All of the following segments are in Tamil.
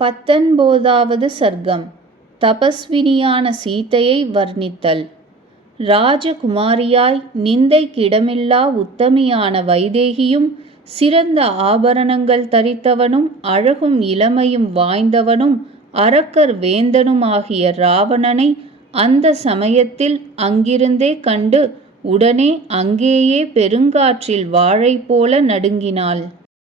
பத்தொன்பதாவது சர்க்கம். தபஸ்வினியான சீதையை வர்ணித்தல். ராஜகுமாரியாய் நிந்தைக்கிடமில்லா உத்தமியான வைதேகியும் சிறந்த ஆபரணங்கள் தரித்தவனும் அழகும் இளமையும் வாய்ந்தவனும் அரக்கர் வேந்தனுமாகிய ராவணனை அந்த சமயத்தில் அங்கிருந்தே கண்டு உடனே அங்கேயே பெருங்காற்றில் வாழை போல நடுங்கினாள்.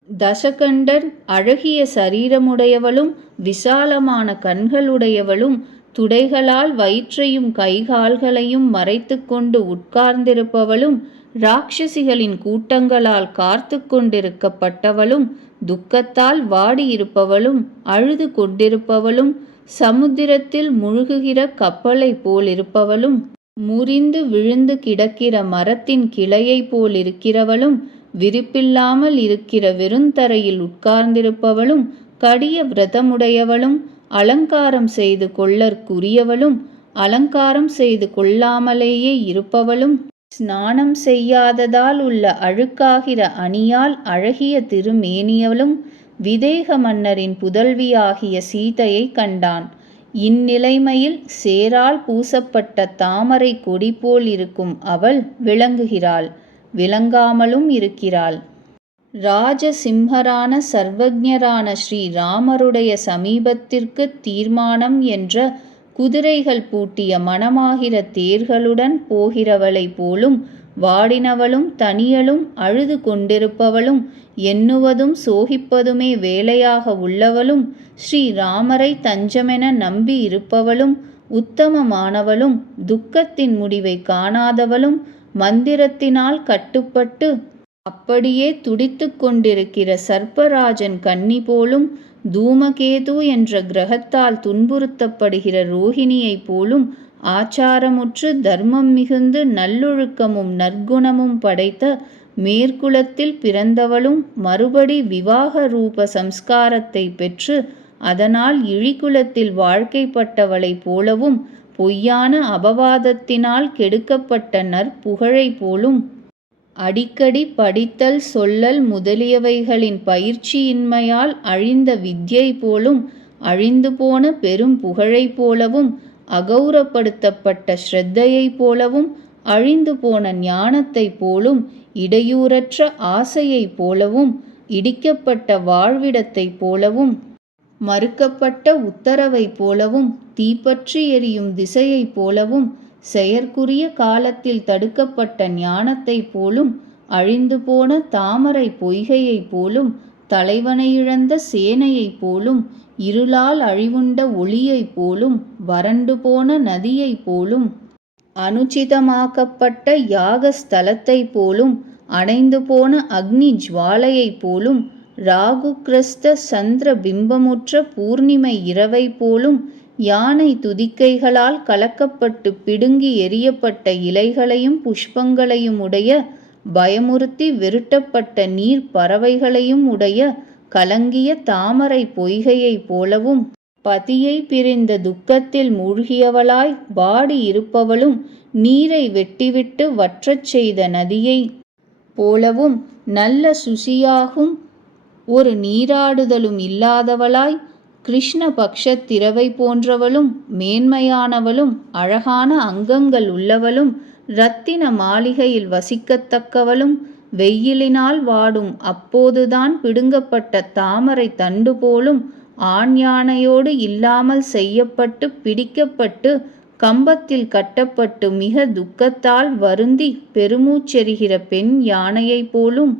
தசகண்டர் அழகிய சரீரமுடையவளும் விசாலமான கண்களுடையவளும் துடைகளால் வயிற்றையும் கைகால்களையும் மறைத்து கொண்டு உட்கார்ந்திருப்பவளும் ராட்சசிகளின் கூட்டங்களால் காத்து கொண்டிருக்கப்பட்டவளும் துக்கத்தால் வாடியிருப்பவளும் அழுது கொண்டிருப்பவளும் சமுத்திரத்தில் முழுகுகிற கப்பலைப் போலிருப்பவளும் முறிந்து விழுந்து கிடக்கிற மரத்தின் கிளையைப் போலிருக்கிறவளும் விரிப்பில்லாமல் இருக்கிற வெறுந்தரையில் உட்கார்ந்திருப்பவளும் கடிய விரதமுடையவளும் அலங்காரம் செய்து கொள்ளற்குரியவளும் அலங்காரம் செய்து கொள்ளாமலேயே இருப்பவளும் ஸ்நானம் செய்யாததால் உள்ள அழுக்காகிற அணியால் அழகிய திருமேனியவளும் விதேக மன்னரின் புதல்வியாகிய சீதையை கண்டான். இந்நிலைமையில் சேரால் பூசப்பட்ட தாமரை கொடி போல் இருக்கும் அவள் விளங்குகிறாள். விளங்காமலும் இருக்கிறாள். ராஜசிம்ஹரான சர்வஜரான ஸ்ரீ ராமருடைய சமீபத்திற்கு தீர்மானம் என்ற குதிரைகள் பூட்டிய மனமாகிற தேர்களுடன் போகிறவளை போலும் வாடினவளும் தனியலும் அழுது கொண்டிருப்பவளும் எண்ணுவதும் சோகிப்பதுமே வேலையாக உள்ளவளும் ஸ்ரீராமரை தஞ்சமென நம்பி இருப்பவளும் உத்தமமானவளும் துக்கத்தின் முடிவை காணாதவளும் மந்திரத்தினால் கட்டுப்பட்டு அப்படியே துடித்து கொண்டிருக்கிற சர்ப்பராஜன் கன்னி போலும் தூமகேது என்ற கிரகத்தால் துன்புறுத்தப்படுகிற ரோஹிணியைப் போலும் ஆச்சாரமுற்று தர்மம் மிகுந்து நல்லொழுக்கமும் நற்குணமும் படைத்த மேற்குலத்தில் பிறந்தவளும் மறுபடி விவாக ரூப சம்ஸ்காரத்தை பெற்று அதனால் இழிகுலத்தில் வாழ்க்கைப்பட்டவளைப் போலவும் பொய்யான அபவாதத்தினால் கெடுக்கப்பட்ட நற்புகழைப் போலும். அடிக்கடி படித்தல் சொல்லல் முதலியவைகளின் பயிற்சியின்மையால் அழிந்த வித்யை போலும் அழிந்து போன பெரும் புகழைப் போலவும் அகௌரப்படுத்தப்பட்ட ஸ்ரத்தையைப் போலவும் அழிந்து போன ஞானத்தைப் போலும் இடையூறற்ற ஆசையைப் போலவும் இடிக்கப்பட்ட வாழ்விடத்தைப் போலவும் மறுக்கப்பட்ட உத்தரவைப் போலவும் தீப்பற்றி எரியும் திசையைப் போலவும் செயற்குரிய காலத்தில் தடுக்கப்பட்ட ஞானத்தைப் போலும் அழிந்து போன தாமரை பொய்கையைப் போலும் தலைவனை இழந்த சேனையைப் போலும் இருளால் அழிவுண்ட ஒளியைப் போலும் வறண்டு போன நதியைப் போலும் அனுச்சிதமாக்கப்பட்ட யாகஸ்தலத்தைப் போலும் அணைந்து போன அக்னி ஜுவாலையைப் போலும் ராகுகிரஸ்த சந்திர பிம்பமுற்ற பூர்ணிமை இரவை போலும் யானை துதிக்கைகளால் கலக்கப்பட்டு பிடுங்கி எரியப்பட்ட இலைகளையும் புஷ்பங்களையும் உடைய பயமுறுத்தி வெருட்டப்பட்ட நீர் பறவைகளையும் உடைய கலங்கிய தாமரை பொய்கையைப் போலவும் பதியை பிரிந்த துக்கத்தில் மூழ்கியவளாய் பாடி இருப்பவளும் நீரை வெட்டிவிட்டு வற்றச் செய்த நதியை போலவும் நல்ல சுசியாகும் ஒரு நீராடுதலும் இல்லாதவளாய் கிருஷ்ண பக்ஷத்திரவை போன்றவளும் மேன்மையானவளும் அழகான அங்கங்கள் உள்ளவளும் இரத்தின மாளிகையில் வசிக்கத்தக்கவளும் வெயிலினால் வாடும் அப்போதுதான் பிடுங்கப்பட்ட தாமரை தண்டு போலும் ஆண் யானையோடு இல்லாமல் செய்யப்பட்டு பிடிக்கப்பட்டு கம்பத்தில் கட்டப்பட்டு மிக துக்கத்தால் வருந்தி பெருமூச்செறிகிற பெண் யானையைப் போலும்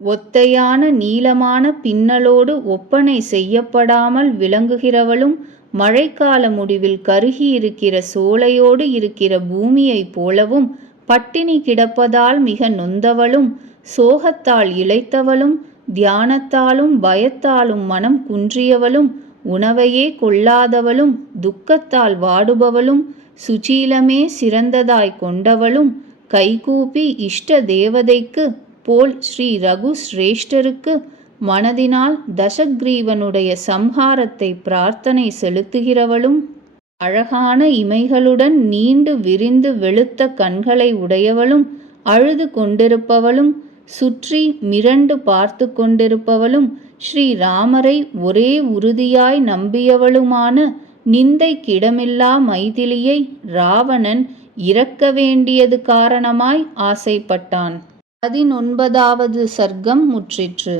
ஒத்தையான நீளமான பின்னலோடு ஒப்பனை செய்யப்படாமல் விளங்குகிறவளும் மழைக்கால முடிவில் கருகியிருக்கிற சோலையோடு இருக்கிற பூமியைப் போலவும் பட்டினி கிடப்பதால் மிக நொந்தவளும் சோகத்தால் இழைத்தவளும் தியானத்தாலும் பயத்தாலும் மனம் குன்றியவளும் உணவையே கொள்ளாதவளும் துக்கத்தால் வாடுபவளும் சுச்சீலமே சிறந்ததாய் கொண்டவளும் கைகூப்பி இஷ்ட தேவதைக்கு போல் ஸ்ரீ ரகு சிரேஷ்டருக்கு மனதினால் தசக்ரீவனுடைய சம்ஹாரத்தை பிரார்த்தனை செலுத்துகிறவளும் அழகான இமைகளுடன் நீண்டு விரிந்து வெளுத்த கண்களை உடையவளும் அழுது கொண்டிருப்பவளும் சுற்றி மிரண்டு பார்த்து கொண்டிருப்பவளும் ஸ்ரீராமரை ஒரே உறுதியாய் நம்பியவளுமான நிந்தைக்கிடமில்லா மைதிலியை ராவணன் இறக்க வேண்டியது காரணமாய் ஆசைப்பட்டான். பதினொன்பதாவது சர்க்கம் முற்றிற்று.